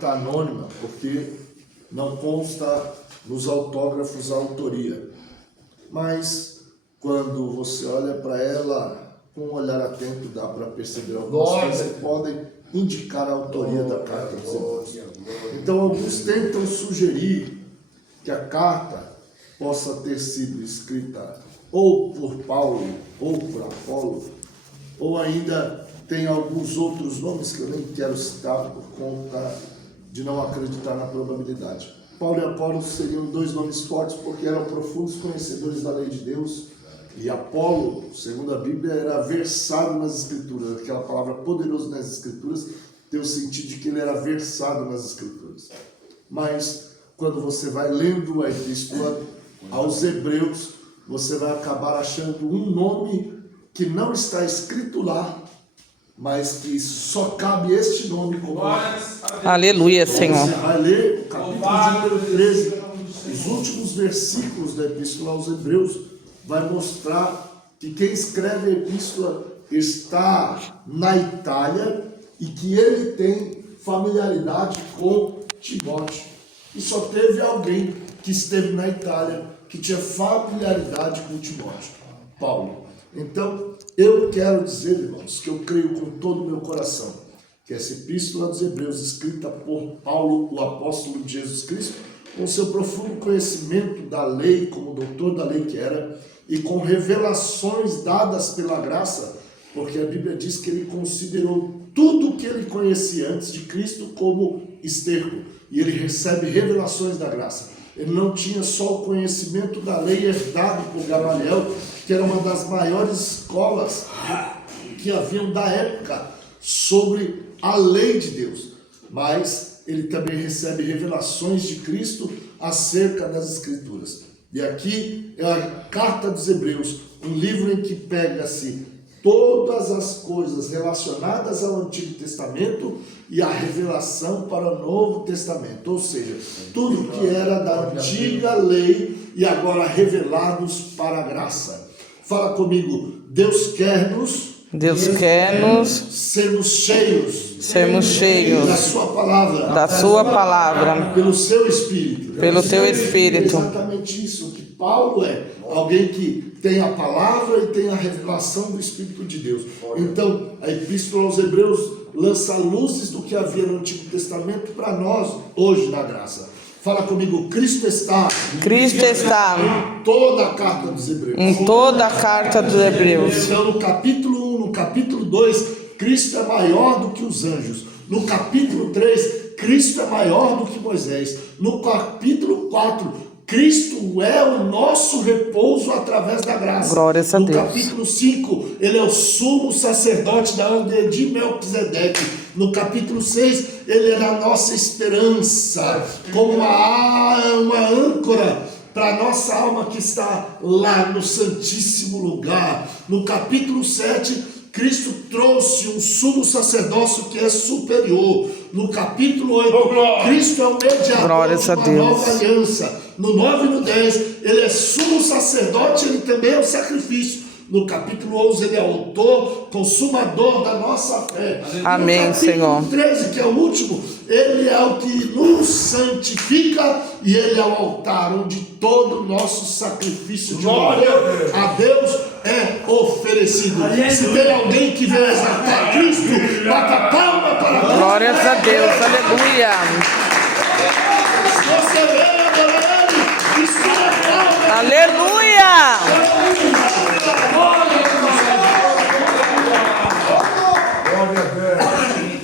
carta anônima, porque não consta nos autógrafos a autoria. Mas, quando você olha para ela com um olhar atento, dá para perceber algumas coisas que podem indicar a autoria da carta dos Hebreus. Então, alguns tentam sugerir que a carta possa ter sido escrita ou por Paulo, ou por Apolo, ou ainda tem alguns outros nomes que eu nem quero citar por conta de não acreditar na probabilidade. Paulo e Apolo seriam dois nomes fortes porque eram profundos conhecedores da lei de Deus, e Apolo, segundo a Bíblia, era versado nas Escrituras. Aquela palavra poderoso nas Escrituras tem o sentido de que ele era versado nas Escrituras. Mas quando você vai lendo a epístola aos Hebreus, você vai acabar achando um nome que não está escrito lá, mas que só cabe este nome como... Aleluia, Senhor. Você vai ler o capítulo número 13, os últimos versículos da epístola aos Hebreus, vai mostrar que quem escreve a epístola está na Itália e que ele tem familiaridade com Timóteo. E só teve alguém que esteve na Itália que tinha familiaridade com Timóteo, Paulo. Então, eu quero dizer, irmãos, que eu creio com todo o meu coração que essa epístola dos Hebreus, escrita por Paulo, o apóstolo de Jesus Cristo, com seu profundo conhecimento da lei, como doutor da lei que era, e com revelações dadas pela graça, porque a Bíblia diz que ele considerou tudo o que ele conhecia antes de Cristo como esterco, e ele recebe revelações da graça. Ele não tinha só o conhecimento da lei herdado por Gamaliel, que era uma das maiores escolas que haviam da época sobre a lei de Deus, mas ele também recebe revelações de Cristo acerca das Escrituras. E aqui é a Carta dos Hebreus, um livro em que pega-se todas as coisas relacionadas ao Antigo Testamento e a revelação para o Novo Testamento, ou seja, tudo que era da antiga lei e agora revelados para a graça. Fala comigo, Deus quer sermos cheios da sua palavra, pelo seu Espírito. Pelo teu Espírito. É exatamente isso que Paulo é, alguém que tem a palavra e tem a revelação do Espírito de Deus. Então, a Epístola aos Hebreus lança luzes do que havia no Antigo Testamento para nós, hoje, na graça. Fala comigo, Cristo está em toda a Carta dos Hebreus. Em toda a Carta dos Hebreus. Então, no capítulo 1, no capítulo 2, Cristo é maior do que os anjos. No capítulo 3, Cristo é maior do que Moisés. No capítulo 4, Cristo é o nosso repouso através da graça. Glórias a Deus. No capítulo 5, ele é o sumo sacerdote da ordem de Melquisedeque. No capítulo 6, ele é a nossa esperança, como uma âncora para a nossa alma que está lá no Santíssimo Lugar. No capítulo 7, Cristo trouxe um sumo sacerdócio que é superior. No capítulo 8, Cristo é o mediador de uma nova aliança. No 9 e no 10, ele é sumo sacerdote, ele também é o sacrifício. No capítulo 11, ele é autor, consumador da nossa fé. Amém, no Senhor. capítulo 13, que é o último, ele é o que nos santifica e ele é o altar onde todo o nosso sacrifício de louvor a Deus é oferecido. Se tem alguém que vem exaltar Cristo, bata palma para Deus. Glórias a Deus, aleluia. Se você vem adorar Ele, isso é palma. Aleluia.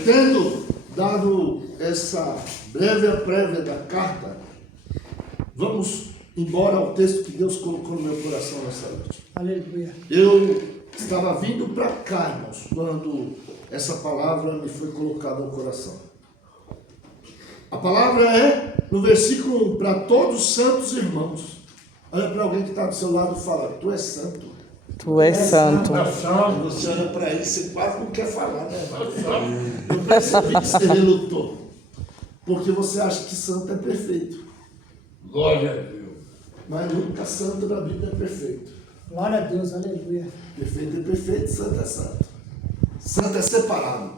Tendo dado essa breve prévia da carta, vamos embora ao texto que Deus colocou no meu coração nessa noite. Aleluia. Eu estava vindo para cá, irmãos, quando essa palavra me foi colocada ao coração. A palavra é, no versículo 1, para todos os santos irmãos. Olha para alguém que está do seu lado e fala, tu és santo. Tu és santo. Você olha para ele, você quase não quer falar, né? Eu percebi que você relutou. Porque você acha que santo é perfeito. Glória a Deus. Mas nunca santo na Bíblia é perfeito. Glória a Deus, aleluia. Perfeito é perfeito, santo é santo. Santo é separado.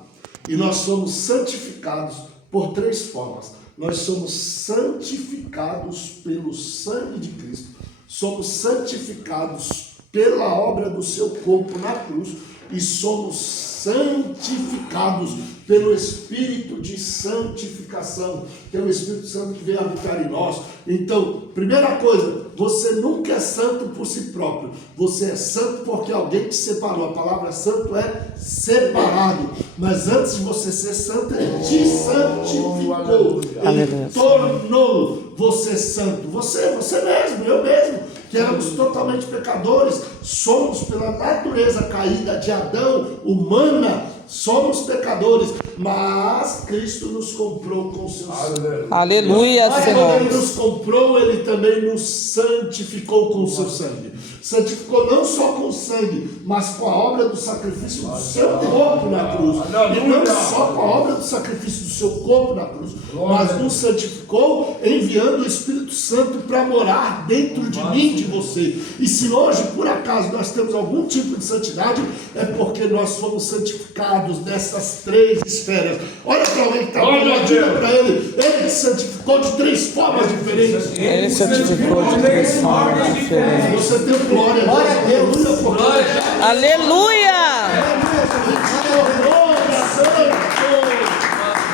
E nós somos santificados por três formas. Nós somos santificados pelo sangue de Cristo. Somos santificados pela obra do seu corpo na cruz. E somos santificados pelo Espírito de santificação, que é o Espírito Santo que veio habitar em nós. Então, primeira coisa, você nunca é santo por si próprio. Você é santo porque alguém te separou. A palavra santo é separado. Mas antes de você ser santo, ele te santificou. Ele tornou você santo. Você mesmo, eu mesmo, que éramos totalmente pecadores, somos pela natureza caída de Adão, humana, somos pecadores, mas Cristo nos comprou com seu sangue. Aleluia, Mas Senhor. quando Ele nos comprou, Ele também nos santificou com o seu sangue. Santificou não só com o sangue, mas com a obra do sacrifício do seu corpo na cruz. E não só com a obra do sacrifício do seu corpo na cruz, mas nos santificou enviando o Espírito Santo para morar dentro de mim, de você. E se hoje, por acaso, nós temos algum tipo de santidade, é porque nós fomos santificados nessas três esferas. Olha para alguém que está falando, diga para ele, ele te santificou de três formas diferentes. Ele santificou de três formas diferentes. Você tem glória a Deus, aleluia, porque Aleluia!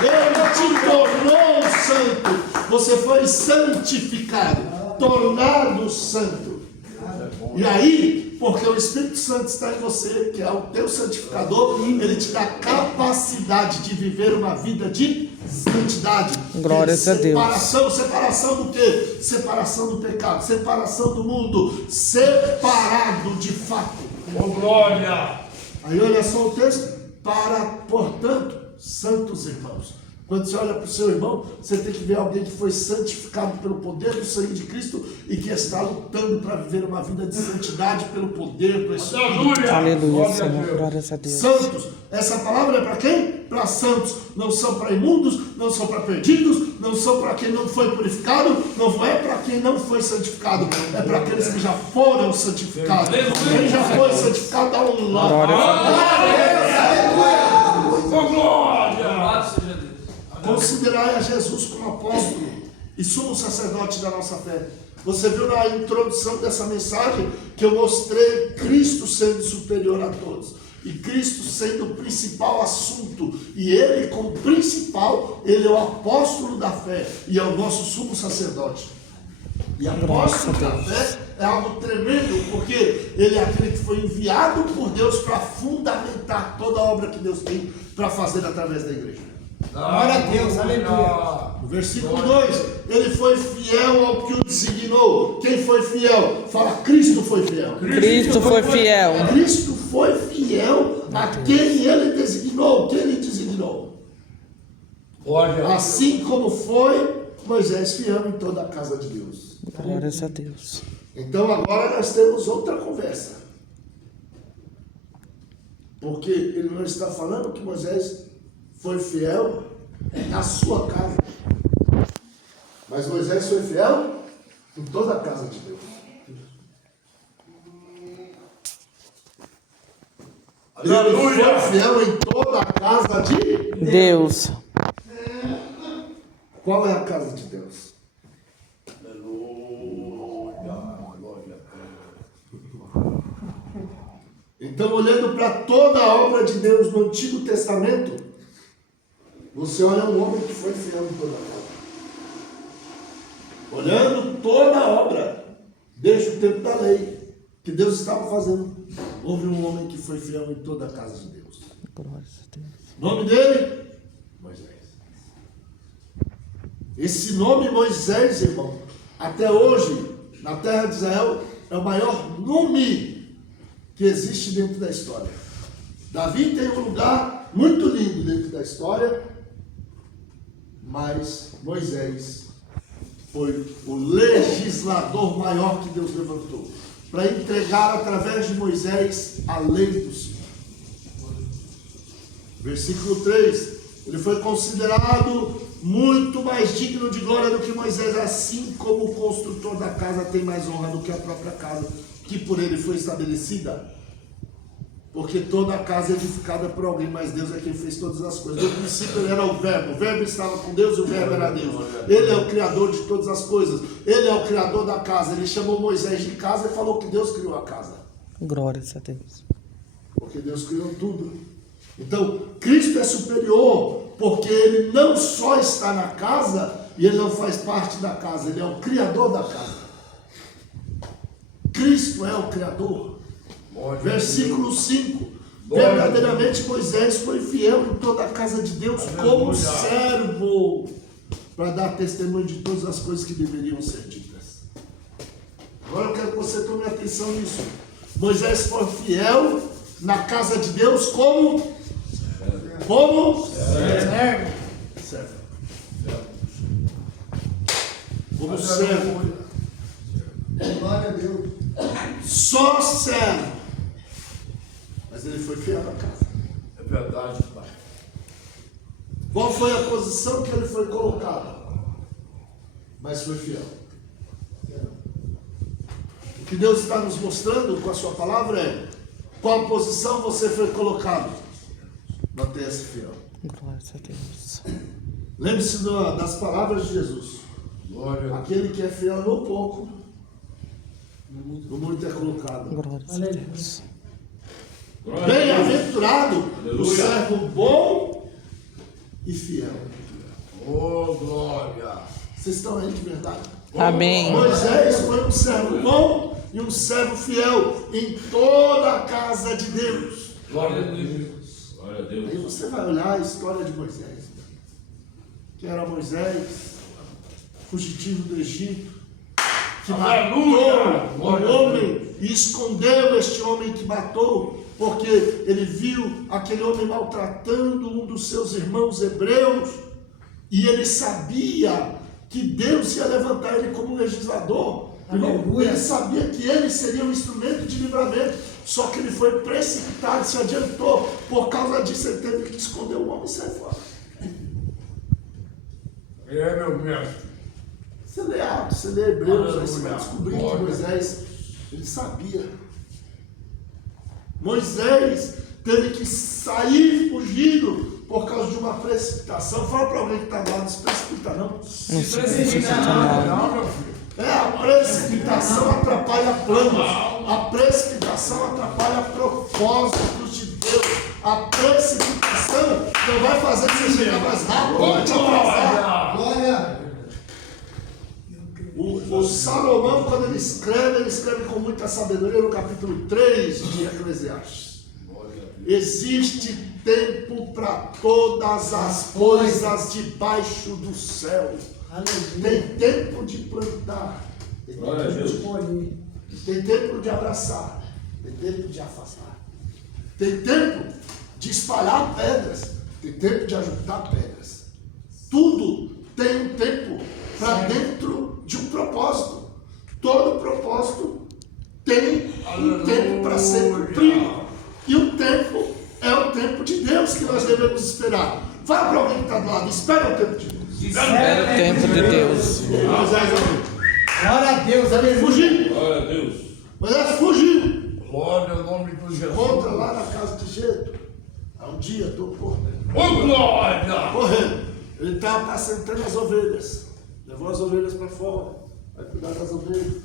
Ele te tornou santo. Você foi santificado, tornado santo. E aí, porque o Espírito Santo está em você, que é o teu santificador, ele te dá capacidade de viver uma vida de santidade. Glórias a Deus. Separação do quê? Separação do pecado, separação do mundo, separado de fato. Oh, glória! Aí olha só o texto, portanto, santos irmãos. Quando você olha para o seu irmão, você tem que ver alguém que foi santificado pelo poder do sangue de Cristo e que está lutando para viver uma vida de santidade pelo poder do Espírito. Aleluia, Senhor. Glórias a Deus. Santos, essa palavra é para quem? Para santos. Não são para imundos, não são para perdidos, não são para quem não foi purificado, não é para quem não foi santificado, é para aqueles que já foram santificados. Quem já foi santificado dá um Glória a Deus. Oh, glória! Considerai a Jesus como apóstolo e sumo sacerdote da nossa fé. Você viu na introdução dessa mensagem que eu mostrei Cristo sendo superior a todos. E Cristo sendo o principal assunto. E Ele como principal, Ele é o apóstolo da fé. E é o nosso sumo sacerdote. E apóstolo da fé é algo tremendo, porque ele é aquele que foi enviado por Deus para fundamentar toda a obra que Deus tem para fazer através da igreja. Glória a Deus, aleluia. No versículo 2, ele foi fiel ao que o designou. Quem foi fiel? Fala, Cristo foi fiel. Cristo foi fiel. Cristo foi fiel a quem ele designou. Quem ele designou? Glória! Assim como foi Moisés fiel em toda a casa de Deus. Glórias a Deus. Então agora nós temos outra conversa. Porque ele não está falando que Moisés foi fiel na sua casa. Mas Moisés foi fiel em toda a casa de Deus. Ele foi fiel em toda a casa de Deus. Qual é a casa de Deus? Então, olhando para toda a obra de Deus no Antigo Testamento, você olha um homem que foi fiel em toda a obra. Olhando toda a obra, desde o tempo da lei, que Deus estava fazendo, houve um homem que foi fiel em toda a casa de Deus. Glórias a Deus. O nome dele? Moisés. Esse nome Moisés, irmão, até hoje, na terra de Israel, é o maior nome que existe dentro da história. Davi tem um lugar muito lindo dentro da história, mas Moisés foi o legislador maior que Deus levantou para entregar através de Moisés a lei do Senhor. Versículo 3, ele foi considerado muito mais digno de glória do que Moisés, assim como o construtor da casa tem mais honra do que a própria casa que por ele foi estabelecida. Porque toda a casa é edificada por alguém, mas Deus é quem fez todas as coisas. No princípio ele era o verbo estava com Deus e o verbo era Deus. Ele é o criador de todas as coisas, ele é o criador da casa. Ele chamou Moisés de casa e falou que Deus criou a casa. Glórias a Deus. Porque Deus criou tudo. Então, Cristo é superior, porque ele não só está na casa, e ele não faz parte da casa, ele é o criador da casa. Cristo é o criador. Versículo 5. Verdadeiramente Moisés foi fiel em toda a casa de Deus como servo, para dar testemunho de todas as coisas que deveriam ser ditas. Agora eu quero que você tome atenção nisso. Moisés foi fiel na casa de Deus como servo. Como servo. Glória a Deus. Só servo. Mas ele foi fiel na casa. É verdade, pai. Qual foi a posição que ele foi colocado? Mas foi fiel. O que Deus está nos mostrando com a sua palavra é qual posição você foi colocado. Mantenha-se fiel. Glórias a Deus. Lembre-se das palavras de Jesus. Glória. Aquele que é fiel no pouco, no muito é colocado. Glórias a Deus. Bem-aventurado o Aleluia. servo bom e fiel. Oh, glória. Vocês estão aí de verdade? Amém. Moisés foi um servo bom e um servo fiel em toda a casa de Deus. Glória a Deus. Glória a Aí Deus. você vai olhar a história de Moisés. Que era Moisés, fugitivo do Egito, que Aleluia. matou um homem e escondeu este homem que matou, porque ele viu aquele homem maltratando um dos seus irmãos hebreus, e ele sabia que Deus ia levantar ele como legislador. Aleluia. Ele sabia que ele seria um instrumento de livramento, só que ele foi precipitado, se adiantou. Por causa disso, ele teve que esconder o homem e sair fora. É, meu mestre. Você lê Atos, você lê Hebreus, aí você vai Aleluia. descobrir que Glória. Moisés, ele sabia. Moisés teve que sair fugindo por causa de uma precipitação. Fala para alguém que está do lado, não se precipita não. Não se precipita não. Não, meu filho. A precipitação atrapalha planos. A precipitação atrapalha propósitos de Deus. A precipitação não vai fazer você chegar mais rápido, vai te atrasar. Glória. O Salomão, quando ele escreve com muita sabedoria no capítulo 3 de Eclesiastes. Existe tempo para todas as coisas debaixo do céu. Aleluia. Tem tempo de plantar, tem Glória a tempo Deus. de colher, tem tempo de abraçar, tem tempo de afastar, tem tempo de espalhar pedras, tem tempo de ajuntar pedras. Tudo tem um tempo para dentro de um propósito. Todo propósito tem um tempo para ser cumprido. E o tempo é o tempo de Deus que nós devemos esperar. Fala para alguém que está do lado, espera o tempo de Deus. Tempo de Deus. Moisés Glória a Deus. Aleluia. fugiu. Glória a Deus. Moisés fugiu. Glória ao nome de Jesus. Encontra lá na casa de Jetro. Há um dia, estou correndo. Oh, glória. Correndo. Ele estava apacentando as ovelhas. Levou as ovelhas para fora. Vai cuidar das ovelhas.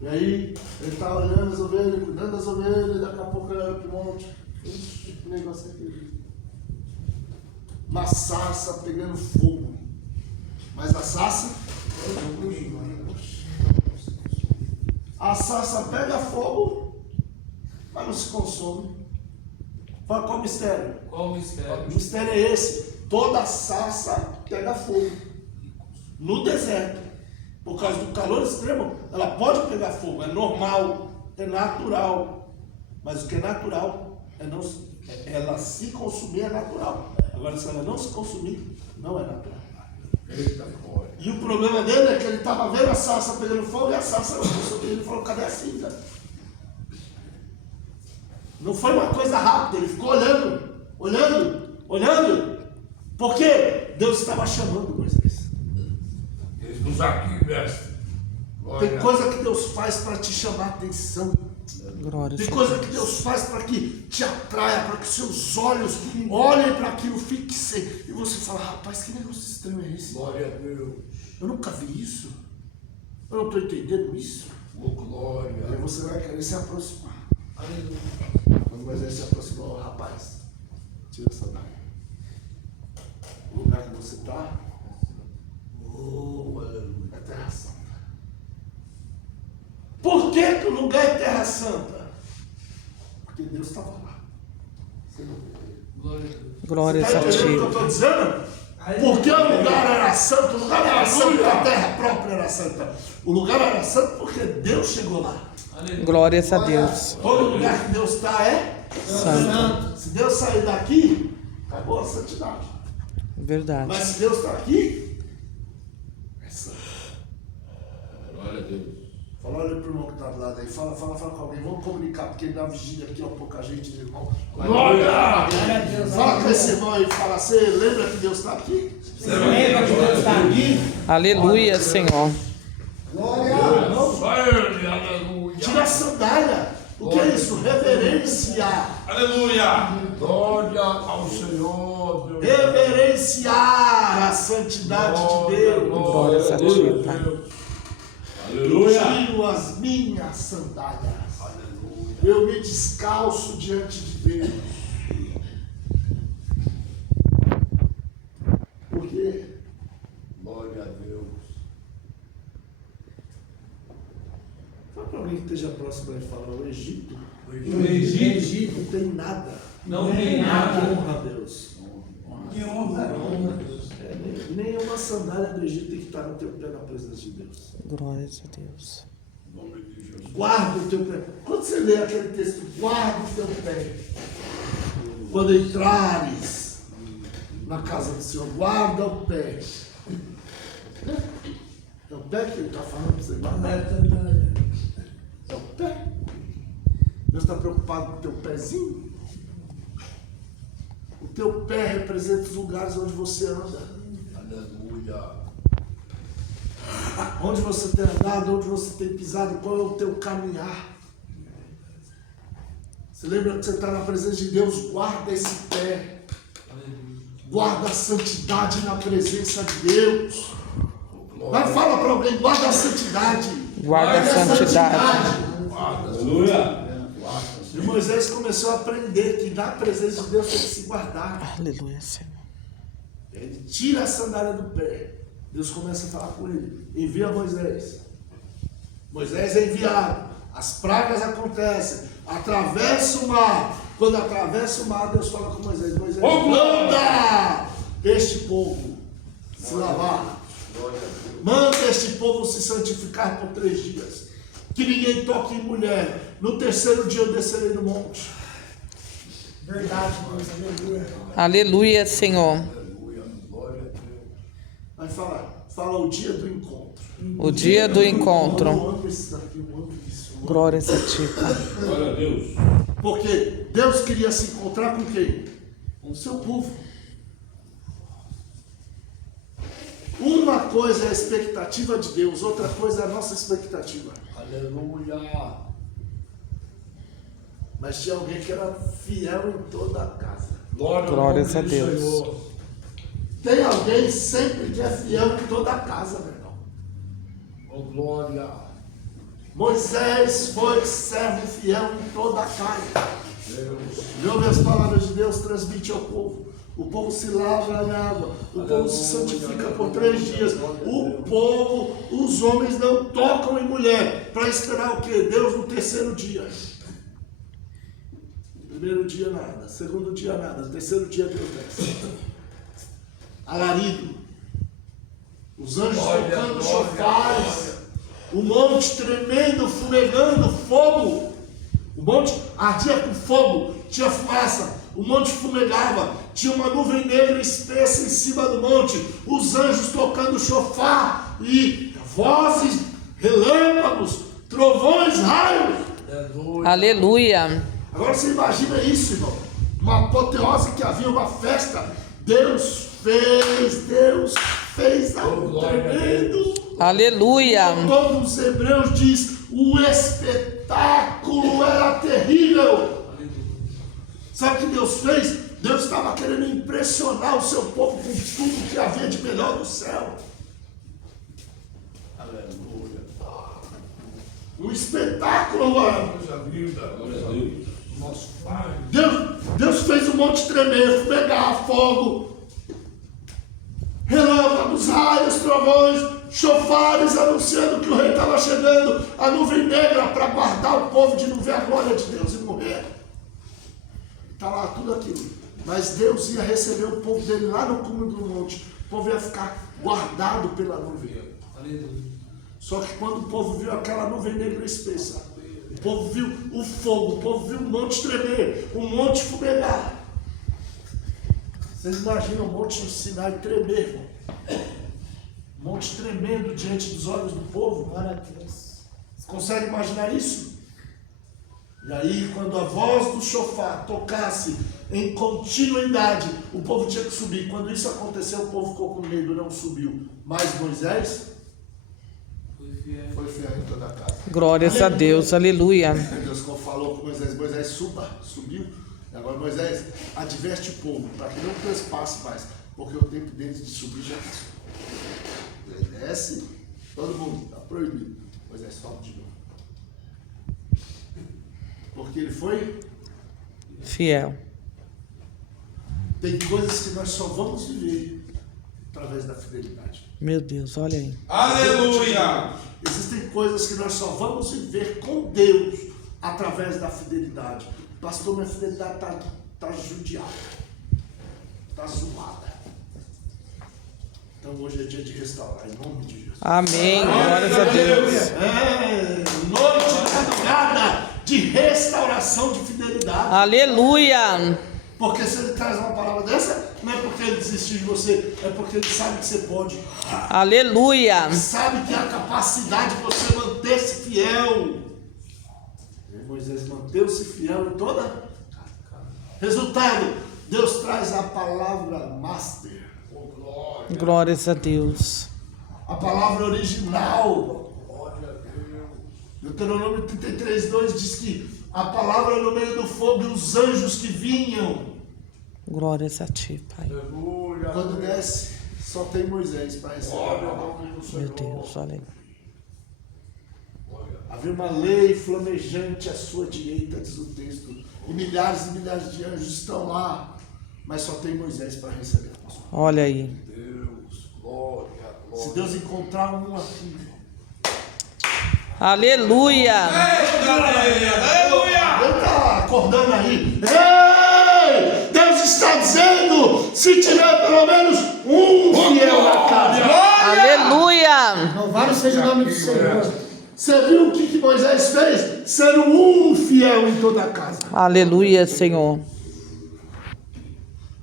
E aí, ele está olhando as ovelhas, cuidando das ovelhas. Daqui a pouco ele olha para o monte. Ixi, que negócio é aquele. Uma sarça pegando fogo. Mas a sarça. A sarça pega fogo, mas não se consome. Fala, qual o mistério? Qual o mistério? O mistério é esse: toda sarça pega fogo. No deserto, por causa do calor extremo, ela pode pegar fogo, é normal, é natural. Mas o que é natural é não, ela se consumir é natural. Agora, se ela não se consumir, não é natural. Eita, glória. E o problema dele é que ele estava vendo a sarça pegando fogo e a sarça não consumia. Ele falou: cadê a cinza? Não foi uma coisa rápida, ele ficou olhando, porque Deus estava chamando Moisés. Eis-nos aqui, mestre. Glória. Tem coisa que Deus faz para te chamar a atenção. Glória Tem a coisa que Deus. Deus faz para que te atraia, para que seus olhos olhem para aquilo, fixem. E você fala, rapaz, que negócio estranho é esse? Glória a Deus. Eu nunca vi isso. Eu não estou entendendo isso. Oh, glória. Aí você vai querer se aproximar. Aleluia. Quando Moisés se aproximou, rapaz, tira essa daga. O lugar que você está, Oh, aleluia. é Terra Santa. Por que que o lugar é Terra Santa? Porque Deus estava lá. Você não vê. Glória a Deus. Glória Está a entendendo o que eu Ti. estou dizendo? Porque o lugar era santo, o lugar era santo, a terra própria era santa. O lugar era santo porque Deus chegou lá. Aleluia. Glórias a Deus. Todo lugar que Deus está é Santo. Se Deus sair daqui, acabou a santidade. Verdade. Mas se Deus está aqui, é santo. Glória a Deus. Fala, olha pro irmão que está do lado aí. Fala com alguém. Vamos comunicar, porque na vigília aqui é um pouca gente, meu irmão. Glória! Glória a Deus. Fala com esse irmão aí. Fala, você lembra que Deus está aqui? Você lembra que Deus está aqui? Aleluia, Senhor. Glória. Glória, aleluia. Tira a sandália. O que é isso? Reverenciar. Aleluia. Glória ao Senhor, Deus. Reverenciar a santidade de Deus. Glórias a Ti, Pai. Aleluia. Tiro as minhas sandálias. Aleluia. Eu me descalço diante de Deus. Por quê? Glória a Deus. Fala para alguém que esteja próximo e fala, o Egito No Egito. não tem nada. Não tem nada. Que honra a Deus. Que honra. Nem uma sandália do Egito tem que estar no teu pé na presença de Deus. Glórias a Deus. Em nome de Jesus. Guarda o teu pé. Quando você lê aquele texto, guarda o teu pé. Quando entrares na casa do Senhor, guarda o pé. É o pé que ele está falando para você guardar. É o pé. Deus está preocupado com o teu pezinho. O teu pé representa os lugares onde você anda. Aleluia. Onde você tem andado, onde você tem pisado, qual é o teu caminhar. Você lembra que você está na presença de Deus? Guarda esse pé. Guarda a santidade na presença de Deus. Vai, fala para alguém, guarda a santidade. Guarda a santidade. Aleluia. E Moisés começou a aprender que na presença de Deus tem que se guardar. Aleluia, Senhor. Ele tira a sandália do pé. Deus começa a falar com ele. Envia Moisés. Moisés é enviado. As pragas acontecem. Atravessa o mar. Quando atravessa o mar, Deus fala com Moisés. Moisés, manda este povo se lavar. Manda este povo se santificar por 3 dias. Que ninguém toque em mulher. No 3º dia eu descerei no monte. Verdade, Deus. Aleluia. Aleluia, Senhor. Aleluia. Glória a Deus. Aí fala o dia do encontro. O dia do encontro. Eu amo isso daqui, eu amo isso. Glórias a Ti, Pai. Glória a Deus. Porque Deus queria se encontrar com quem? Com o seu povo. Uma coisa é a expectativa de Deus, outra coisa é a nossa expectativa. Aleluia. Mas tinha alguém que era fiel em toda a casa. Glórias a Deus. Senhor. Tem alguém sempre que é fiel em toda a casa, meu irmão. Oh, glória. Moisés foi servo fiel em toda a casa. Deus. Ele ouve as palavras de Deus, transmite ao povo. O povo se lava na água. O povo se santifica por 3 dias. O povo, os homens não tocam em mulher. Para esperar o quê? Deus no 3º dia. 1º dia nada. 2º dia nada. 3º dia Deus desce. Alarido. Os anjos tocando chofares. O monte tremendo, fumegando, fogo. O monte ardia com fogo, tinha fumaça. O monte fumegava, tinha uma nuvem negra espessa em cima do monte. Os anjos tocando chofar e vozes, relâmpagos, trovões, raios. Aleluia. Agora você imagina isso, irmão. Uma apoteose que havia, uma festa. Deus fez algo tremendo. Aleluia. Todos os hebreus diz, o espetáculo era terrível. Sabe o que Deus fez? Deus estava querendo impressionar o seu povo com tudo que havia de melhor no céu. Aleluia. Um espetáculo, mano. Coisa linda. Glória a Deus. Nosso Pai. Deus fez o monte tremer, pegar fogo, relâmpagos, raios, trovões, chofares anunciando que o rei estava chegando, a nuvem negra para guardar o povo de não ver a glória de Deus e morrer. Está lá tudo aquilo. Mas Deus ia receber o povo dele lá no cume do monte. O povo ia ficar guardado pela nuvem. Só que quando o povo viu aquela nuvem negra espessa, o povo viu o fogo, o povo viu o monte tremer, o monte fumegar. Vocês imaginam o monte do Sinai tremer, irmão? O monte tremendo diante dos olhos do povo. Glória a Deus. Você consegue imaginar isso? E aí, quando a voz do chofar tocasse em continuidade, o povo tinha que subir. Quando isso aconteceu, o povo ficou com medo, não subiu. Mas Moisés foi fiel em toda a casa. Glórias a Deus, aleluia. Deus falou com Moisés, Moisés subiu. E agora Moisés adverte o povo para que não trespasse mais, porque o tempo deles de subir já passou. Ele desce, todo mundo, está proibido. Moisés sobe de novo. Porque ele foi Fiel. Tem coisas que nós só vamos viver através da fidelidade. Meu Deus, olha aí. Aleluia. Existem coisas que nós só vamos viver com Deus através da fidelidade. Pastor, minha fidelidade está judiada, está zoada. Então hoje é dia de restaurar, em nome de Jesus. Amém, glórias a Deus. Noite madrugada de restauração de fidelidade. Aleluia. Porque se ele traz uma palavra dessa, não é porque ele desistiu de você, é porque ele sabe que você pode. Aleluia. Sabe que a capacidade de você manter-se fiel. E Moisés manteve-se fiel em toda. Resultado, Deus traz a palavra master. Glórias a Deus. A palavra original. Deuteronômio 33:2 diz que a palavra no meio do fogo e os anjos que vinham. Glórias a ti, Pai. Aleluia. Quando desce, só tem Moisés para receber a palavra. Meu Deus, olha aí. Havia uma lei flamejante à sua direita, diz o texto. E milhares de anjos estão lá. Mas só tem Moisés para receber a palavra. Olha aí. Deus, glória, Se glória. Deus encontrar um aqui, Aleluia. Aleluia. ele está acordando aí. Ei! Deus está dizendo: se tiver pelo menos um fiel na casa. Aleluia. Louvado seja o nome do Senhor. Você viu o que Moisés fez? Sendo um fiel em toda a casa. Aleluia, Senhor.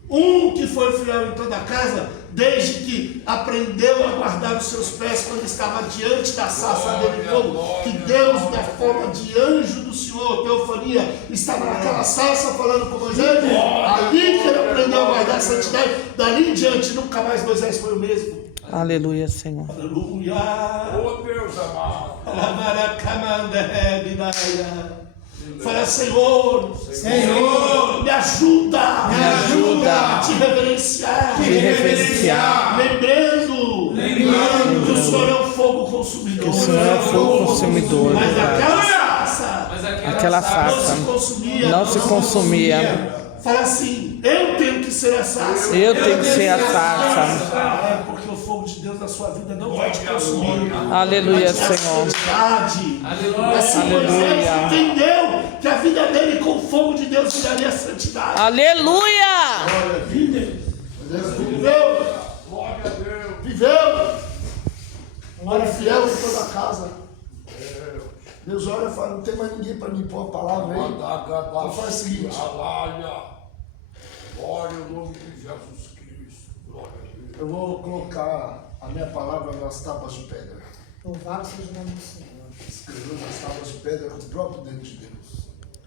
Um que foi fiel em toda a casa, desde que aprendeu a guardar os seus pés quando estava diante da sarça dele de fogo, que Deus, na forma de anjo do Senhor, teofania, estava naquela sarça falando com Moisés. Ali que ele aprendeu a guardar a santidade, dali em diante, nunca mais Moisés foi o mesmo. Aleluia, Senhor. Aleluia. Oh, Deus amado. Fala, Senhor, me ajuda a te reverenciar, lembrando que o Senhor é um fogo consumidor, O Senhor é fogo consumidor. mas Aquela sarça não se consumia. Fala assim, eu tenho que ser a sarça. Eu tenho que ser a sarça. É porque o fogo de Deus na sua vida não vai te consumir. Aleluia, Vai te dar Senhor. santidade. Assim, Aleluia. Moisés entendeu que a vida dele com o fogo de Deus viraria santidade. Aleluia. Moisés viveu, Glória a Deus. viveu. Olha, fiel em toda a casa. Deus olha e fala, não tem mais ninguém para me pôr a palavra aí. Então faz o seguinte. Glória ao nome de Jesus Cristo. Glória a Deus. Eu vou colocar a minha palavra nas tábuas de pedra. Louvado seja o nome do Senhor. Escreveu nas tábuas de pedra com o próprio dedo de Deus.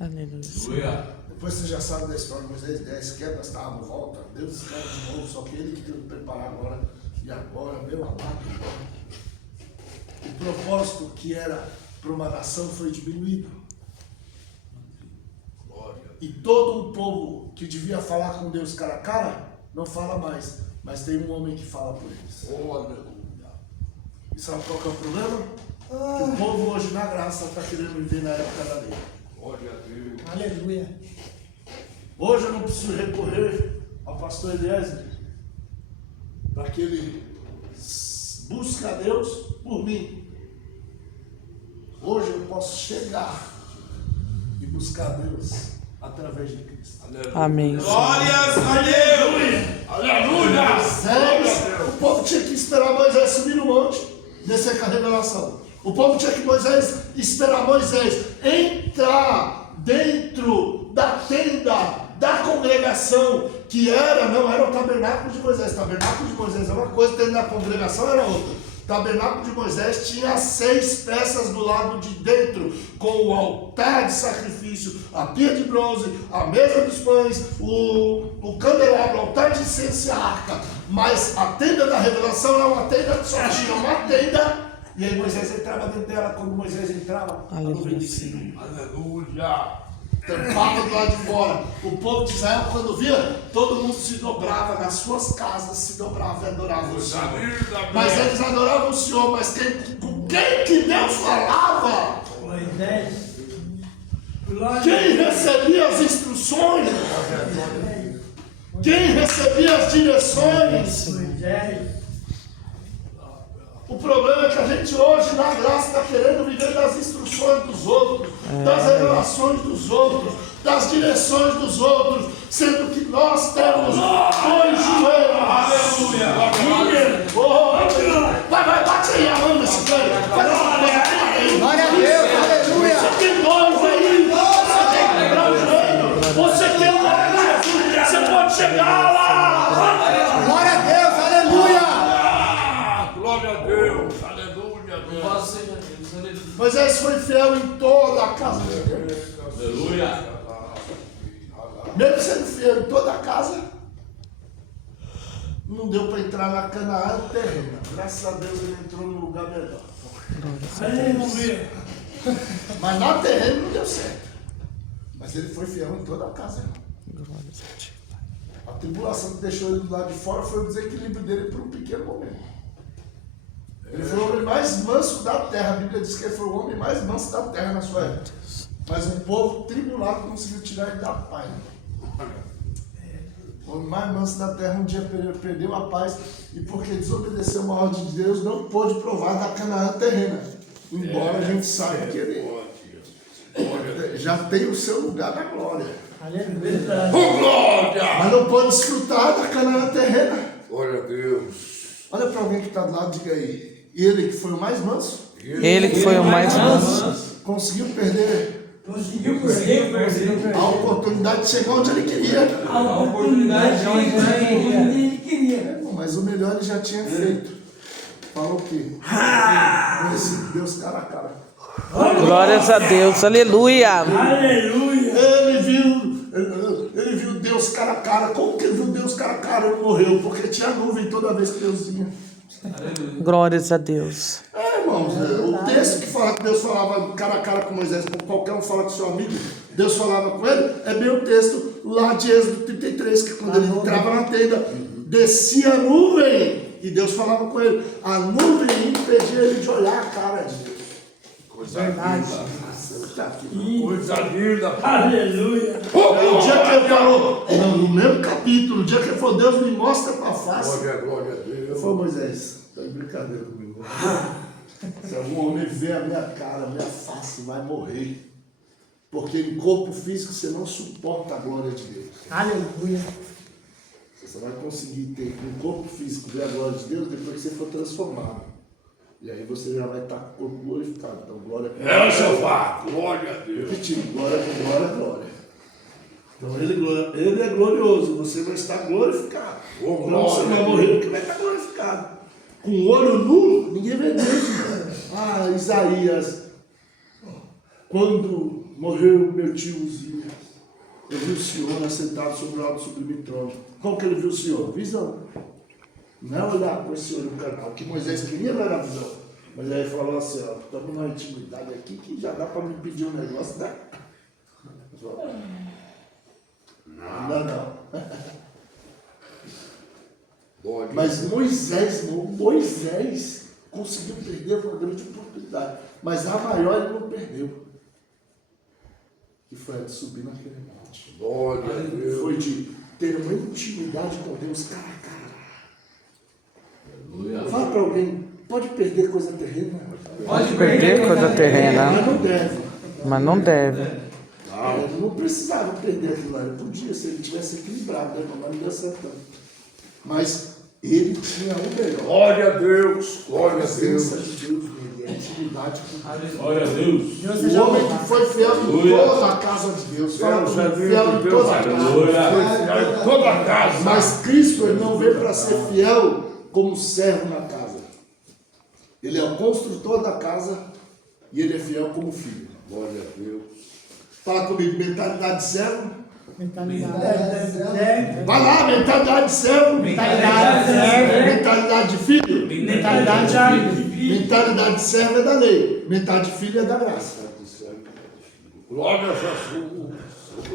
Aleluia. Aleluia. Depois você já sabe da história, Moisés desce, quebra as tábuas, volta. Deus escreve de novo, só que ele que tem que preparar agora. E agora, meu amado irmão, o propósito que era para uma nação foi diminuído. Glória. E todo um povo que devia falar com Deus cara a cara, não fala mais. Mas tem um homem que fala por eles. Aleluia. E sabe qual que é o problema? Que o povo hoje na graça está querendo viver na época da lei. Glória a Deus. Aleluia. Hoje eu não preciso recorrer ao pastor Eliezer para que ele busque a Deus por mim. Hoje eu posso chegar e buscar a Deus através de Cristo. Amém. Glórias a Deus! Aleluia! Moisés, o povo tinha que esperar Moisés subir no monte, descer com a revelação. O povo tinha que esperar Moisés entrar dentro da tenda da congregação, que não era o tabernáculo de Moisés. O tabernáculo de Moisés era uma coisa, dentro da congregação era outra. O tabernáculo de Moisés tinha 6 peças do lado de dentro, com o altar de sacrifício, a pia de bronze, a mesa dos pães, o candelabro, o altar de incenso e a arca. Mas a tenda da revelação era uma tenda que só tinha uma tenda, e aí Moisés entrava dentro dela. Quando Moisés entrava, a nuvem descia. Aleluia. Tampava do lado de fora. O povo de Israel, quando via, todo mundo se dobrava nas suas casas, se dobrava e adorava o Senhor. Mas eles adoravam o Senhor, mas com quem que Deus falava? Moisés. Quem recebia as instruções? Quem recebia as direções? Moisés. O problema é que a gente hoje, na graça, está querendo viver das instruções dos outros, das revelações dos outros, das direções dos outros, sendo que nós temos 2 joelhos. Aleluia! Vai, bate aí a mão nesse cara. Glória a Deus. Aleluia. Você tem 2 aí. Você tem que quebrar o joelho. Você tem 2. Você pode chegar lá. Glória a Deus. Aleluia. Glória a Deus. Aleluia. Moisés foi fiel em toda a casa de Deus. Aleluia! Mesmo sendo fiel em toda a casa, não deu para entrar na Canaã terrena. Graças a Deus ele entrou num lugar melhor. Aleluia. Mas na terrena não deu certo. Mas ele foi fiel em toda a casa. A tribulação que deixou ele do lado de fora foi o desequilíbrio dele por um pequeno momento. Ele foi o homem mais manso da terra. A Bíblia diz que ele foi o homem mais manso da terra na sua época. Mas um povo tribulado conseguiu tirar ele da paz. O homem mais manso da terra um dia perdeu a paz e porque desobedeceu uma ordem de Deus não pôde provar da Canaã terrena. Embora a gente saiba que ele já tem o seu lugar na glória. Aleluia. Glória. Mas não pode desfrutar da Canaã terrena. Glória a Deus. Olha para alguém que está do lado e diga aí. Ele que foi o mais manso, Ele que foi o mais manso, conseguiu perder Conseguiu perder. a oportunidade de chegar onde ele queria. A oportunidade de onde ele queria. Mas o melhor ele já tinha feito. Falou o quê? Conheci Deus cara a cara. glórias a Deus, aleluia. Aleluia. Ele viu Deus cara a cara. Como que ele viu Deus cara a cara? Ele morreu, porque tinha nuvem toda vez que Deus vinha. Glórias a Deus. Irmãos, o texto que fala que Deus falava cara a cara com Moisés, como qualquer um fala com seu amigo, Deus falava com ele, é bem o texto lá de Êxodo 33, que quando ele entrava na tenda, descia a nuvem, e Deus falava com ele. A nuvem impedia ele de olhar a cara de Deus. Coisa linda. Coisa linda. Aleluia. O dia que ele falou, no mesmo capítulo, o dia que ele falou, Deus me mostra a tua face. Glória a Eu Deus. falei, Moisés, tá de brincadeira comigo. Se algum homem ver a minha cara, a minha face, vai morrer. Porque em corpo físico você não suporta a glória de Deus. Aleluia. Você só vai conseguir ter no corpo físico ver a glória de Deus depois que você for transformado. E aí você já vai estar com o corpo glorificado. Então, glória a É, Jeová. Glória a Deus. Repetindo, glória com glória, glória. Então ele é glorioso, você vai estar glorificado. Oh, Não, você glória vai a morrer Deus. porque vai estar glorificado. Com o olho nu, ninguém vê Deus. Ah, Isaías, quando morreu meu tio Uzias, eu vi o Senhor assentado sobre o alto sublime trono. Como que ele viu o Senhor? Visão. Não é olhar com esse olho carnal. O que Moisés queria não era visão. Mas aí falou assim, ó, estamos numa intimidade aqui que já dá para me pedir um negócio, né? Não. Mas Moisés conseguiu perder uma grande oportunidade. Mas a maior ele não perdeu. Que foi a de subir naquele monte. Glória a Deus. Foi de ter uma intimidade com Deus, cara a cara. Fala para alguém, pode perder coisa terrena? Pode perder coisa terrena, Mas não deve. mas não deve. Ele não precisava perder aquilo lá, ele podia, se ele tivesse equilibrado, né? Mas não deu certo. Não. Mas ele tinha o melhor. Glória a Deus. Glória a Presença Deus. de Deus nele, a intimidade com Deus. Glória a Deus. O homem que foi fiel em toda a casa de Deus. Fala comigo, fiel em toda a casa. Aleluia. Toda a casa. Mas Cristo ele não veio para ser fiel como servo na casa. Ele é o construtor da casa e ele é fiel como filho. Glória a Deus. Fala comigo, mentalidade de servo. Mentalidade Vai lá, mentalidade de servo. Mentalidade de servo. Mentalidade de filho. Mentalidade de filho. Mentalidade de servo é da lei. Mentalidade de filho é da graça. Glória a Jesus.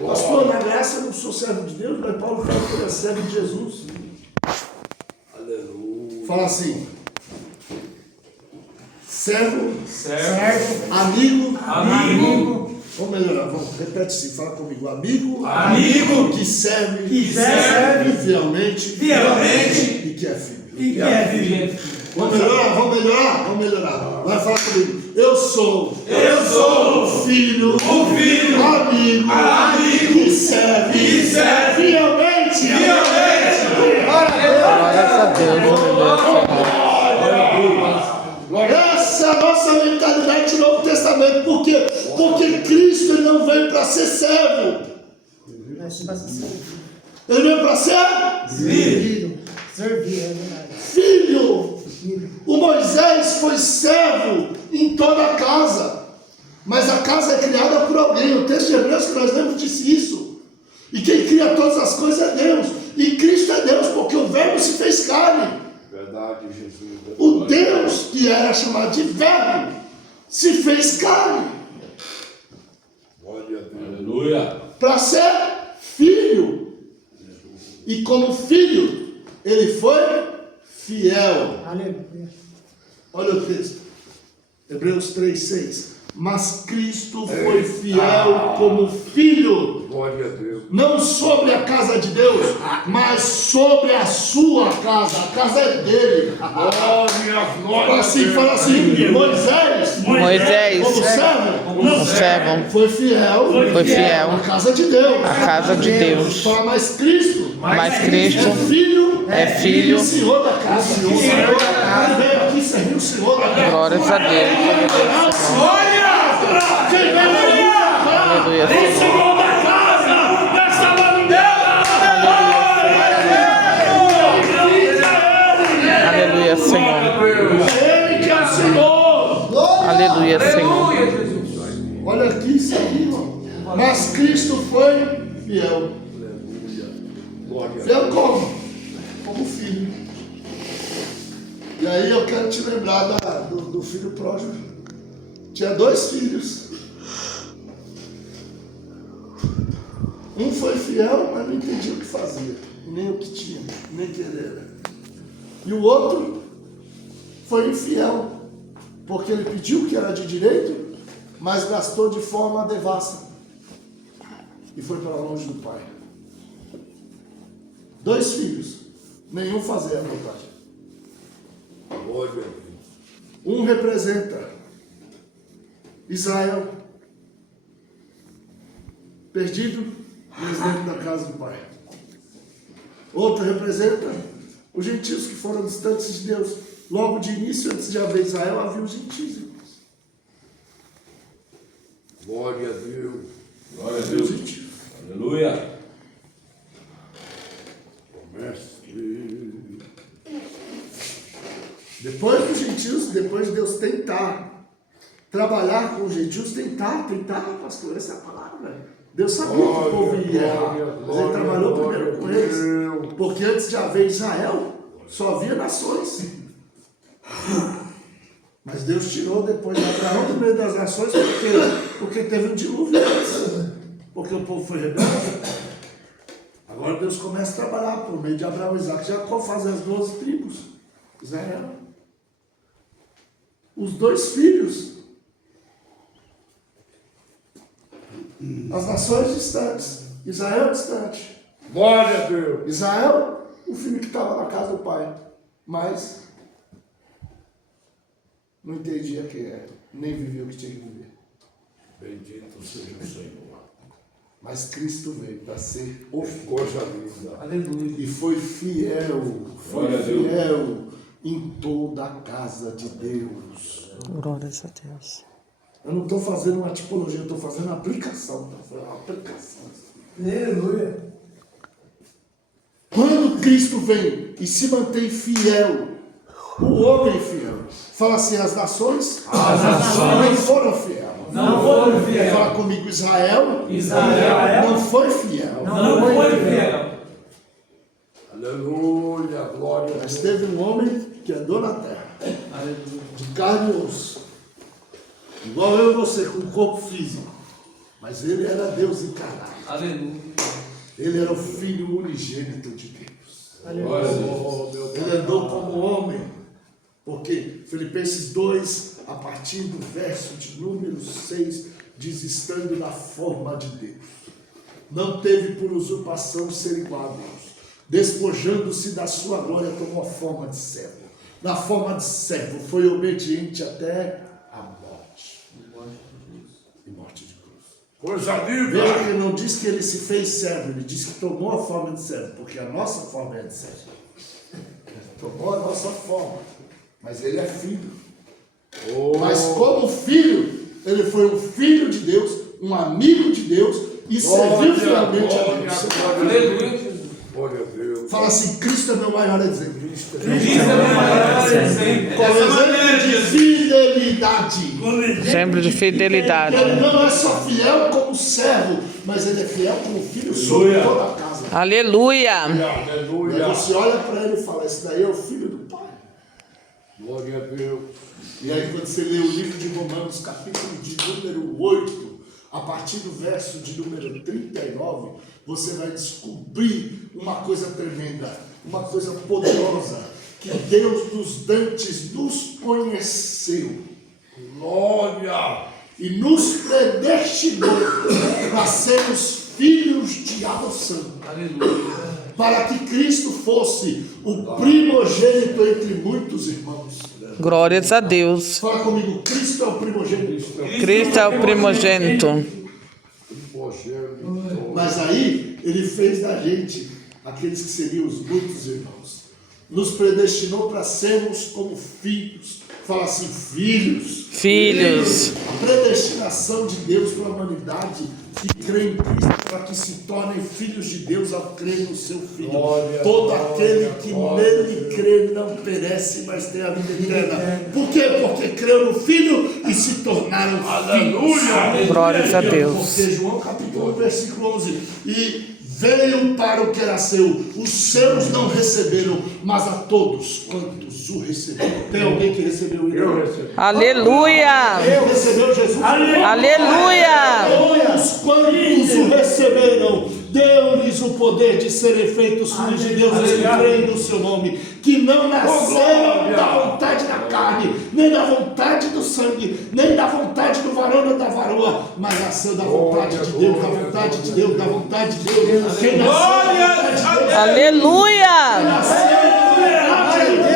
Pastor, na graça eu não sou servo de Deus, mas Paulo fala que ele é servo de Jesus. Aleluia. Fala assim. Servo, Servo. amigo. Amigo. Vamos melhorar, vamos, repete assim, fala comigo. Amigo. Amigo. Que serve. Que serve. Fielmente. Fielmente. E que é filho. E que é filho. Vamos melhorar. Vai falar comigo. Eu sou Eu filho, amigo, que serve, fielmente. Glória a Deus, Essa é a nossa mentalidade do Novo Testamento. Por quê? Porque Cristo ele não veio para ser servo. Ele veio para ser filho. O Moisés foi servo em toda a casa. Mas a casa é criada por alguém. O texto de Hebreus que nós lemos disse isso. E quem cria todas as coisas é Deus. E Cristo é Deus, porque o Verbo se fez carne. Verdade, Jesus. O Deus que era chamado de Verbo se fez carne. Glória a Deus. Aleluia. Para ser filho. E como filho, ele foi fiel. Aleluia. Olha o texto. Hebreus 3:6. Mas Cristo foi fiel como filho. Glória a Deus. Não sobre a casa de Deus, mas sobre a sua casa. A casa é dele. Glória, Fala assim, Moisés, como servo, foi fiel à casa de Deus. a casa de Deus. Fala, mas Cristo É filho, e Senhor da casa. Veio aqui servir o Senhor da casa. glórias a Deus. Quem veio aqui? Aleluia, O Senhor da casa. Desta aleluia, Senhor. Ele que é o Senhor. Aleluia, Senhor. Olha aqui isso aqui, irmão. Mas Cristo foi fiel. glória. Fiel como? Como filho. E aí eu quero te lembrar do filho pródigo. Tinha 2 filhos. Um foi fiel, mas não entendia o que fazia, nem o que tinha, nem quem ele era. E o outro foi infiel, porque ele pediu o que era de direito, mas gastou de forma devassa e foi para longe do pai. 2 filhos, nenhum fazia a vontade. Glória a Deus. Um representa Israel, perdido, mas dentro da casa do pai. Outro representa os gentios que foram distantes de Deus. Logo de início, antes de haver Israel, havia os gentios. Glória a Deus. Glória a Deus. Aleluia. Mestre. Depois dos gentios, depois de Deus tentar trabalhar com os gentios, tentar, pastor, essa é a palavra. Deus sabia que o povo ia errar, mas ele trabalhou primeiro com eles. Porque antes de haver Israel, só havia nações. Mas Deus tirou depois de Abraão do meio das nações, porque teve um dilúvio antes. Porque o povo foi rebelde. Agora Deus começa a trabalhar por meio de Abraão, Isaac e Jacó, fazer as 12 tribos. Israel. Os 2 filhos. As nações distantes. Israel distante. Glória a Deus. Israel, o filho que estava na casa do pai. Mas não entendia quem era. Nem vivia o que tinha que viver. Bendito seja o Senhor. Mas Cristo veio para ser o filho. Coisa linda. Aleluia. E foi fiel. Foi Glória a Deus. fiel em toda a casa de Deus. Glórias a Deus. Eu não estou fazendo uma tipologia, eu estou fazendo uma aplicação. Uma aplicação. Aleluia. Quando Cristo vem e se mantém fiel, o homem fiel, fala assim, as nações não foram fiel. Não foi fiel. Fala comigo, Israel Israel não foi fiel. não foi fiel. Aleluia. Glória a Mas Deus. teve um homem que andou na terra, Aleluia. de carne e osso, igual eu e você, com um corpo físico, mas ele era Deus encarnado. Aleluia. Ele era o Filho unigênito de Deus. Glória a Deus. Oh, meu Deus. Ele andou como homem, porque Filipenses 2, a partir do verso de número 6, diz, estando na forma de Deus. Não teve por usurpação ser igual a Deus. Despojando-se da sua glória, tomou a forma de servo. Na forma de servo, foi obediente até a morte. E morte de cruz. Coisa Veja linda. que ele não diz que ele se fez servo, ele diz que tomou a forma de servo, porque a nossa forma é de servo. Tomou a nossa forma, mas ele é filho. Mas como filho, ele foi um filho de Deus, um amigo de Deus e serviu fielmente a Deus. Aleluia. Glória a Deus. Fala assim, Cristo é meu maior exemplo. Cristo é meu maior exemplo. Com exemplo de fidelidade. Exemplo de fidelidade. Ele não é só fiel como servo, mas ele é fiel como filho sobre toda a casa. Aleluia. Aí Aleluia. você olha para ele e fala, esse daí é o filho do pai. Glória a Deus. E aí quando você lê o livro de Romanos, capítulo de número 8, a partir do verso de número 39, você vai descobrir uma coisa tremenda, uma coisa poderosa, que Deus dos dantes nos conheceu Glória. e nos predestinou para sermos filhos de adoção. Aleluia. Para que Cristo fosse o primogênito entre muitos irmãos. Glórias a Deus. Fala comigo, Cristo é o primogênito. Cristo é o primogênito. Mas aí, ele fez da gente, aqueles que seriam os muitos irmãos, nos predestinou para sermos como filhos. Fala assim, filhos. Filhos. A predestinação de Deus para a humanidade que crê em Cristo, para que se tornem filhos de Deus ao crer no seu Filho. Todo aquele que nele crê não perece, mas tem a vida eterna. Por quê? Porque creu no Filho e se tornaram filhos. Glórias a Deus. Porque João capítulo 1, versículo 11, e veio para o que era seu, os seus não receberam, mas a todos quantos o receberam. Tem alguém que recebeu ele? Eu recebi. Aleluia. Eu recebeu Jesus. Aleluia. Todos quantos o receberam, deu-lhes o poder de serem feitos filhos de Deus, os que creem no seu nome, que não nasceram da vontade da carne, nem da vontade do sangue, nem da vontade do varão ou da varoa, mas nasceu da vontade de Deus, da vontade de Deus, da vontade de Deus. Quem nasceu da vontade de Deus, Aleluia. nasceu da vontade de Deus.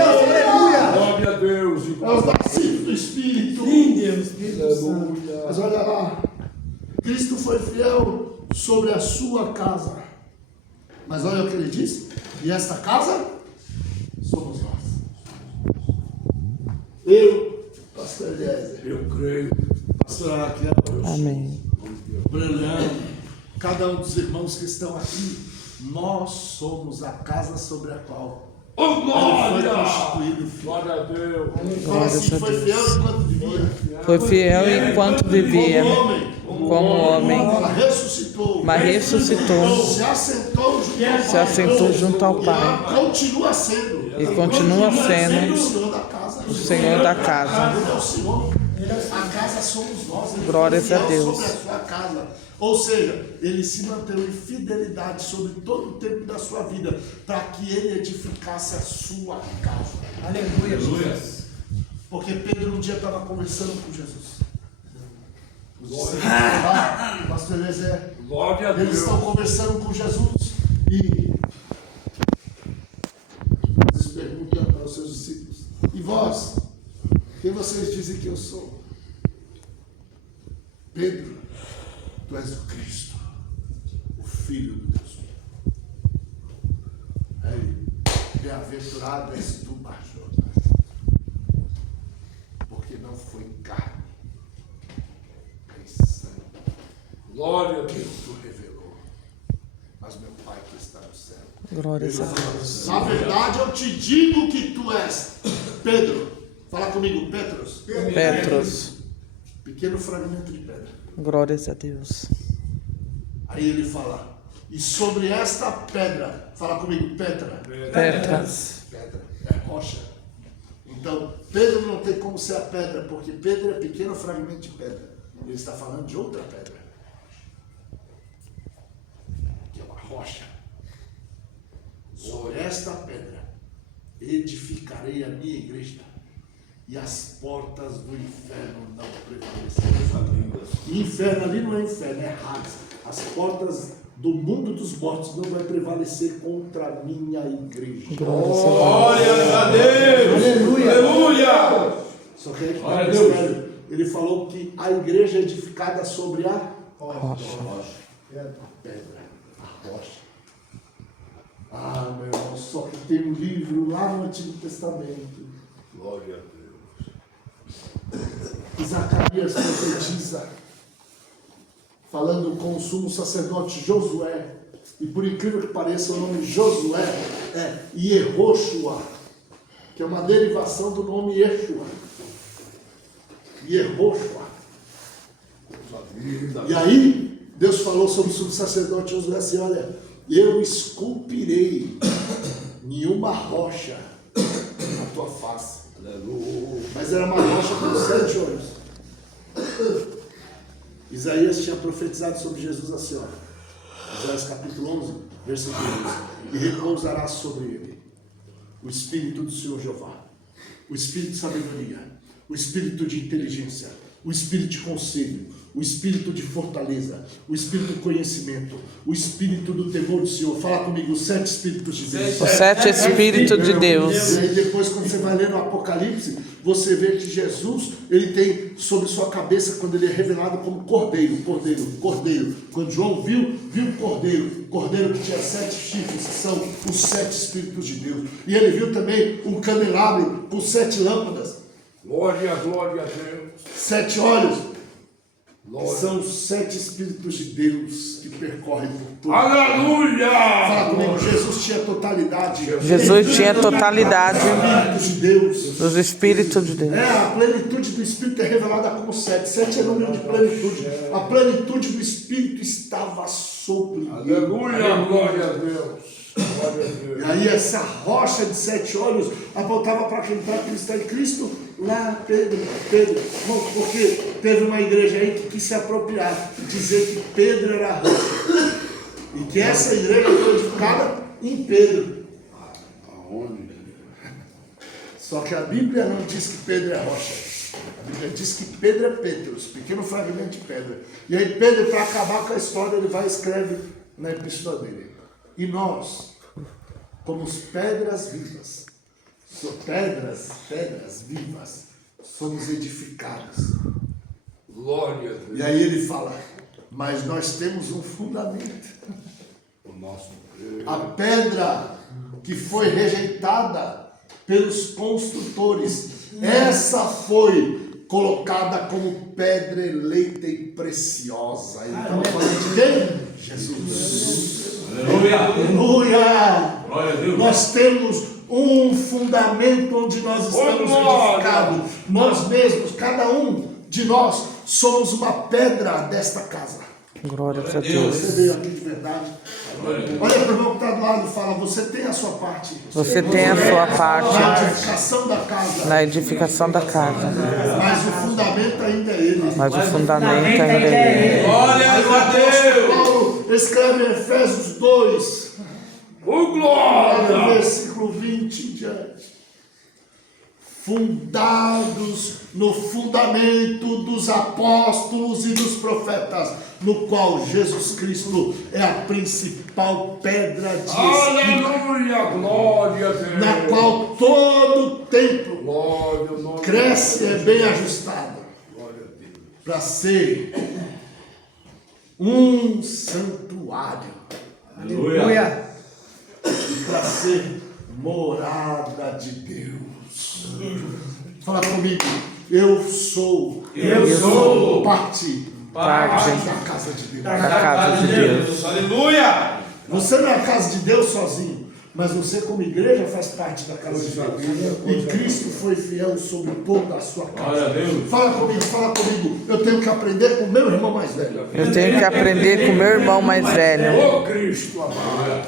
Glória a Deus. É os nascidos do Espírito. Sim, Deus, Espírito Santo. Aleluia. Mas olha lá, Cristo foi fiel sobre a sua casa. Mas olha o que ele diz: e esta casa somos nós. Eu, pastor Eliezer, Eu creio. pastor Raquel, Amém. Brelão, cada um dos irmãos que estão aqui, nós somos a casa sobre a qual Oh, ele foi glória. constituído. Glória a Deus. Fala assim, Glórias a foi Deus. fiel enquanto vivia. Foi fiel enquanto vivia. Como homem. Ela ressuscitou. Mas ressuscitou. Se assentou junto ao Pai. Junto ao Pai. Continua sendo. E continua sendo o Senhor da casa. Senhor da casa. Ele é o Senhor. A casa somos nós. Ele Glórias foi a fiel Deus. sobre a sua casa. Ou seja, ele se manteve em fidelidade sobre todo o tempo da sua vida, para que ele edificasse a sua casa. Aleluia. Aleluia. Porque Pedro um dia estava conversando com Jesus. Pastor Eliezer, Glória a eles Deus. estão conversando com Jesus e eles perguntam para os seus discípulos: e vós, quem vocês dizem que eu sou? Pedro, tu és o Cristo, o Filho do Deus vivo. Aí, bem-aventurado és tu, Barjonas, porque não foi carne nem sangue Glória a que Deus. tu revelou, mas meu Pai que está no céu. Glórias a Deus. Na verdade, eu te digo que tu és Pedro. Fala comigo, Petros. Petros. Pequeno fragmento de pedra. Glórias a Deus. Aí ele fala: e sobre esta pedra, fala comigo, Petra. Petras. Pedra é rocha. Então, Pedro não tem como ser a pedra, porque Pedro é pequeno fragmento de pedra. Ele está falando de outra pedra, que é uma rocha. Sobre esta pedra edificarei a minha igreja, e as portas do inferno não prevalecerão. Inferno ali não é inferno, é Hades. As portas do mundo dos mortos não vai prevalecer contra a minha igreja. Glória a Deus. Aleluia. Aleluia. Só que aí Glória a fica Deus. mistério. Ele falou que a igreja é edificada sobre a Rocha. pedra, a rocha. Ah, meu irmão, só que tem um livro lá no Antigo Testamento. Glória a Deus. E Zacarias profetiza, falando com o sumo sacerdote Josué, e por incrível que pareça, o nome Josué é Yehoshua, que é uma derivação do nome Yeshua. Yehoshua. E aí, Deus falou sobre o sumo sacerdote Josué assim: olha, eu esculpirei em uma rocha a tua face. Mas era uma rocha com 7 olhos. Isaías tinha profetizado sobre Jesus assim, ó. Isaías capítulo 11, versículo 12. E repousará sobre ele o Espírito do Senhor Jeová, o Espírito de sabedoria, o Espírito de inteligência, o Espírito de conselho, o Espírito de fortaleza, o Espírito do conhecimento, o Espírito do temor do Senhor. Fala comigo, os 7 Espíritos de Deus. Os 7 Espíritos de Deus. E aí depois, quando você vai ler no Apocalipse, você vê que Jesus, ele tem sobre sua cabeça, quando ele é revelado como cordeiro. Quando João viu o cordeiro que tinha 7 chifres, que são os 7 Espíritos de Deus. E ele viu também um candelabro com 7 lâmpadas, Glória a Deus. 7 olhos, que Glória. são os 7 Espíritos de Deus que percorrem por tudo. Aleluia. Fala comigo, Jesus tinha totalidade. Jesus tinha totalidade Espíritos de Deus. dos Espíritos de Deus. A plenitude do Espírito é revelada como 7. 7 é número de plenitude. A plenitude do Espírito estava sobre ele. Aleluia. Glória a Deus. Glória a Deus. E aí essa rocha de 7 olhos apontava para quem está em Cristo. Lá, Pedro, bom, porque teve uma igreja aí que quis se apropriar, dizer que Pedro era a rocha. E que essa igreja foi edificada em Pedro. Aonde? Só que a Bíblia não diz que Pedro é rocha. A Bíblia diz que Pedro é Petros, pequeno fragmento de pedra. E aí Pedro, para acabar com a história, ele vai e escreve na epístola dele: e nós, como pedras vivas, pedras vivas, somos edificados. Glória a Deus. E aí ele fala: mas nós temos um fundamento. O nosso A pedra que foi rejeitada pelos construtores, essa foi colocada como pedra eleita e preciosa. Então, falando de quem? Jesus. Aleluia. Aleluia! Glória a Deus. Nós temos um fundamento onde nós estamos edificados. Nós mesmos, cada um de nós, somos uma pedra desta casa. Glórias a Glória a Deus. Deus. Você veio aqui de verdade, Olha para o irmão que está do lado e fala, você tem a sua parte. Você tem a sua Na parte edificação da casa. na edificação da casa, Mas o fundamento ainda é ele. mas o fundamento ainda é Ele. Glória Aí o a apóstolo Deus. Paulo escreve em Efésios 2, Glória. versículo 20 em diante. Fundados no fundamento dos apóstolos e dos profetas, no qual Jesus Cristo é a principal pedra de esquina, Aleluia, glória a Deus. na qual todo o templo Glória ao nome cresce e é bem ajustado, Glória a Deus. para ser um santuário, Aleluia. para ser morada de Deus. Fala comigo, eu sou parte Parte da casa de Deus. da casa de Deus. Aleluia. Você não é a casa de Deus sozinho, mas você como igreja faz parte da casa de Deus. E Cristo foi fiel sobre toda a sua Glória a casa. Deus. Fala comigo, eu tenho que aprender com o meu irmão mais velho. Eu tenho que aprender com meu irmão mais velho. Ô Cristo amado.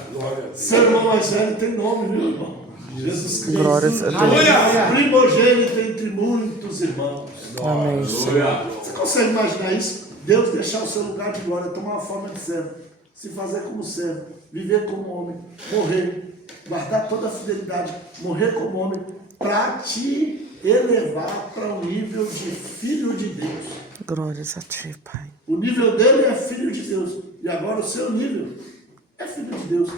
Seu irmão mais velho tem nome, meu irmão. Jesus Cristo. Glórias a Deus. Aleluia. Primogênito entre muitos irmãos. Amém. Aleluia. Você consegue imaginar isso? Deus deixar o seu lugar de glória, tomar uma forma de servo, se fazer como servo, viver como homem, morrer, guardar toda a fidelidade, morrer como homem, para te elevar para um nível de filho de Deus. Glórias a Ti, Pai. O nível dele é filho de Deus. E agora o seu nível é filho de Deus.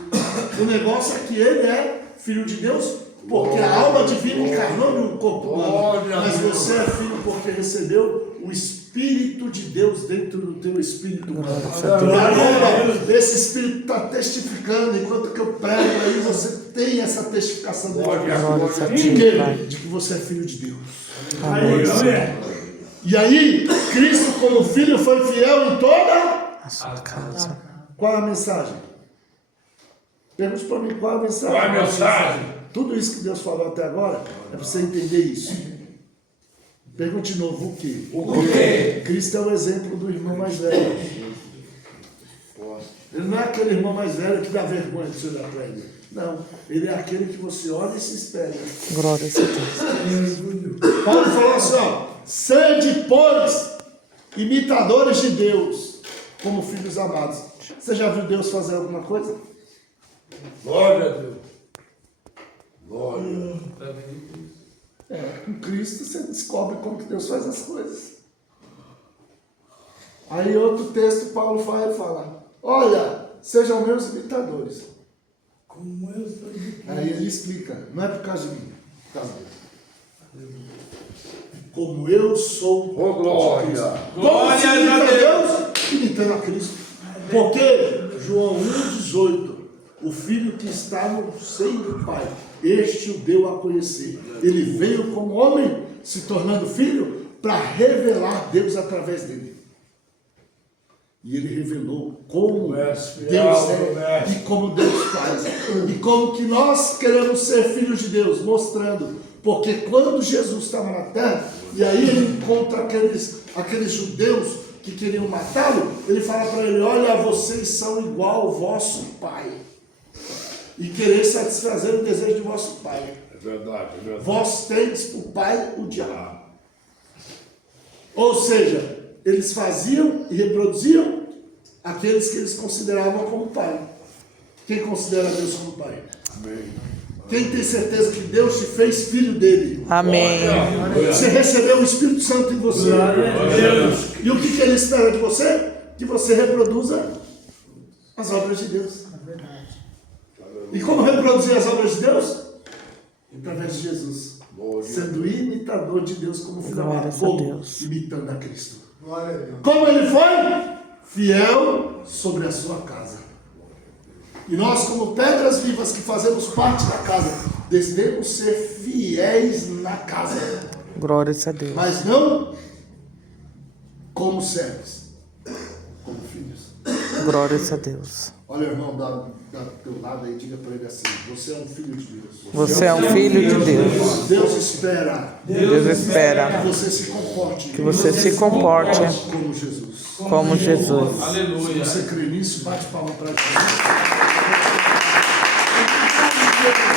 O negócio é que ele é filho de Deus porque a alma divina encarnou no corpo humano. Mas você é filho porque recebeu o Espírito de Deus dentro do teu espírito humano. E agora esse Espírito está testificando, enquanto que eu prego aí, você tem essa testificação dentro de Glórias a você. Ti, De quê? Pai. De que você é filho de Deus. Amém. E aí, Cristo como filho foi fiel em toda. A sua casa. Qual é a mensagem? Pergunte para mim qual é a mensagem. Qual é a mensagem? Tudo isso que Deus falou até agora é para você entender isso. Pergunte de novo o quê? O quê? Cristo é o exemplo do irmão mais velho. Ele não é aquele irmão mais velho que dá vergonha de você olhar para ele. Não, ele é aquele que você olha e se espelha. Glórias a Deus. Paulo falou assim, ó, sede, pois, imitadores de Deus, como filhos amados. Você já viu Deus fazer alguma coisa? Glória a Deus. Glória. Com Cristo você descobre como que Deus faz as coisas. Aí outro texto Paulo fala, olha, sejam meus imitadores. Como eu sou de Aí ele explica, não é por causa de mim, por causa dele. Como eu sou Ô, glória. Como se Glória imita a Deus, imitando a Cristo. Porque, João 1,18, o filho que está no seio do Pai, este o deu a conhecer. Ele veio como homem, se tornando filho, para revelar Deus através dele. E ele revelou como Deus é e como Deus faz. E como que nós queremos ser filhos de Deus, mostrando. Porque quando Jesus estava na terra, e aí ele encontra aqueles judeus que queriam matá-lo, ele fala para ele, olha, vocês são igual ao vosso pai. E querer satisfazer o desejo de vosso pai. É verdade, é verdade. Vós tendes por pai o diabo. Ou seja, eles faziam e reproduziam aqueles que eles consideravam como pai. Quem considera Deus como pai? Amém. Quem tem certeza que Deus te fez filho dele? Amém. Você recebeu o Espírito Santo em você. E o que ele espera de você? Que você reproduza as obras de Deus. E como reproduzir as obras de Deus? Através de Jesus. Sendo imitador de Deus como filho amado. Glórias a Como? Deus. Imitando a Cristo. Como ele foi? Fiel sobre a sua casa. E nós, como pedras vivas que fazemos parte da casa, devemos ser fiéis na casa. Glórias a Deus. Mas não como servos, como filhos. Glórias a Deus. Olha o irmão do teu lado aí, diga para ele assim, você é um filho de Deus. Você é um filho de Deus. Deus espera Deus espera que você se comporte. que você se comporte como Jesus. como Jesus. Se Aleluia. você crê nisso, bate palma para Jesus. Deus.